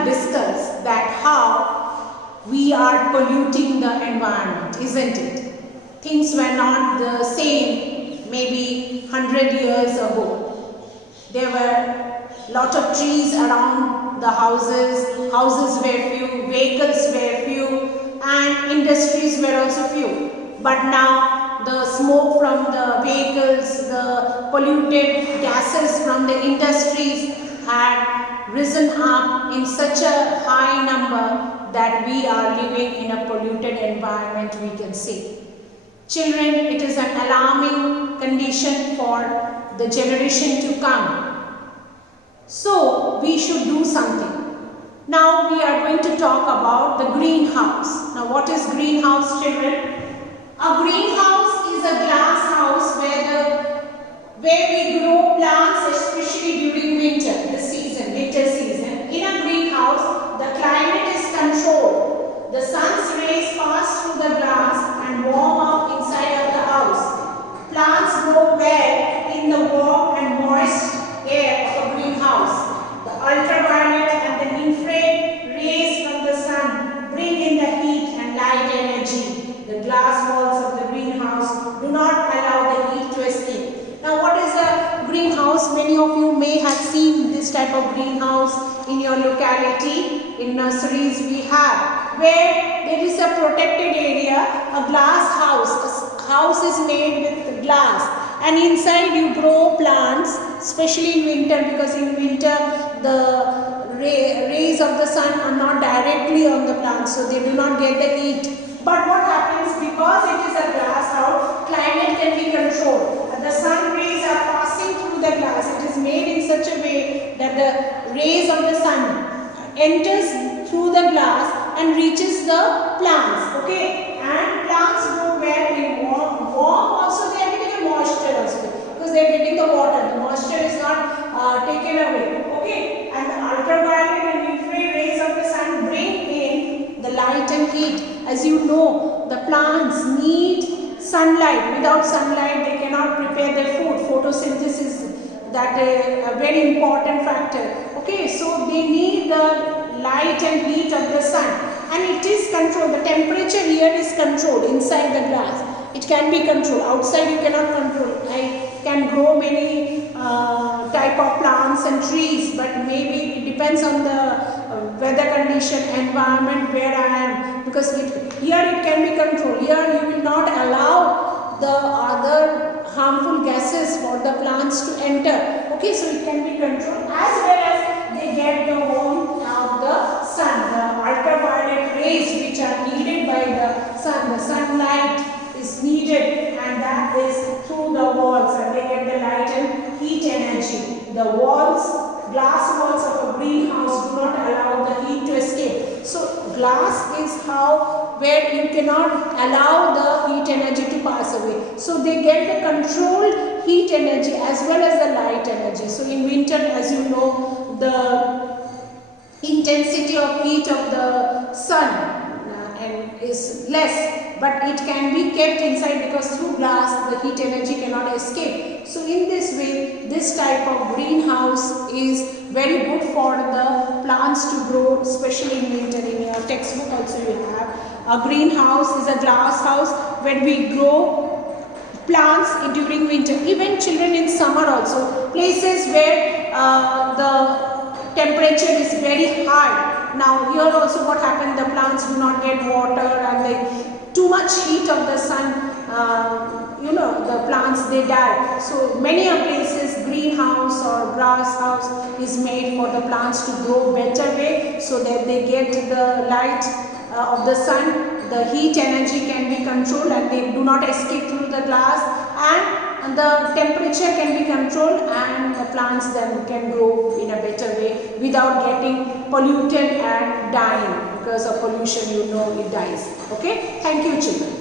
have discussed that how we are polluting the environment, isn't it? Things were not the same maybe 100 years ago. There were lot of trees around the houses were few, vehicles were few, and industries were also few. But now the smoke from the vehicles, the polluted gases from the industries had risen up in such a high number that we are living in a polluted environment, we can say. Children, it is an alarming condition for the generation to come. So, we should do something. Now, we are going to talk about the greenhouse. Now, what is greenhouse, children? A greenhouse is a glass house where we grow plants, especially during winter season. In a greenhouse, the climate is controlled. The sun's rays pass through the glass and warm up inside of the house. Plants grow well in the warm and moist air of a greenhouse. The ultraviolet and the infrared rays from the sun bring in the heat and light energy. The glass walls of the greenhouse do not allow the heat to escape. Now, what is a greenhouse? Many of you may have seen this type of greenhouse in your locality. In nurseries we have, where there is a protected area, a glass house. A house is made with glass, and inside you grow plants, especially in winter, because in winter the rays of the sun are not directly on the plants, so they do not get the heat. But what happens, because it is a glass house, climate can be controlled. The sun rays are passing through the glass. It is made in such a way that the rays of the sun enters through the glass and reaches the plants. Okay, and plants grow well in warm. Also they are getting a moisture also, because they are getting the water. The moisture is not taken away. Okay, and the ultraviolet and infrared rays of the sun bring in the light and heat. As you know, the plants need sunlight. Without sunlight, they cannot prepare their food. Photosynthesis, that a very important factor. Okay, so they need the light and heat of the sun, and it is controlled. The temperature here is controlled inside the glass. It can be controlled. Outside you cannot control. I can grow many type of plants and trees, but maybe it depends on the weather condition, environment where I am, because here it can be controlled. Here you will not allow the other harmful gases for the plants to enter. Okay, so it can be controlled, as well as they get the warmth of the sun, the ultraviolet rays which are needed by the sun. The sunlight is needed, and that is through the walls, and they get the light and heat energy. The walls, glass walls of a greenhouse do not allow the heat to escape. So glass is where you cannot allow the heat energy to pass away. So they get the controlled heat energy as well as the light energy. So in winter, as you know, the intensity of heat of the sun is less, but it can be kept inside, because through glass the heat energy cannot escape. So in this way, this type of greenhouse is very good for the plants to grow, especially in winter. In your textbook also you have a greenhouse is a glass house where we grow plants during winter. Even children in summer also, places where the temperature is very high. Now here also what happened, the plants do not get water, and too much heat of the sun, the plants, they die. So many a places greenhouse or grass house is made for the plants to grow better way, so that they get the light of the sun, the heat energy can be controlled, and they do not escape through the glass, and the temperature can be controlled, and the plants then can grow in a better way without getting polluted and dying. Because of pollution, it dies. Okay, thank you children.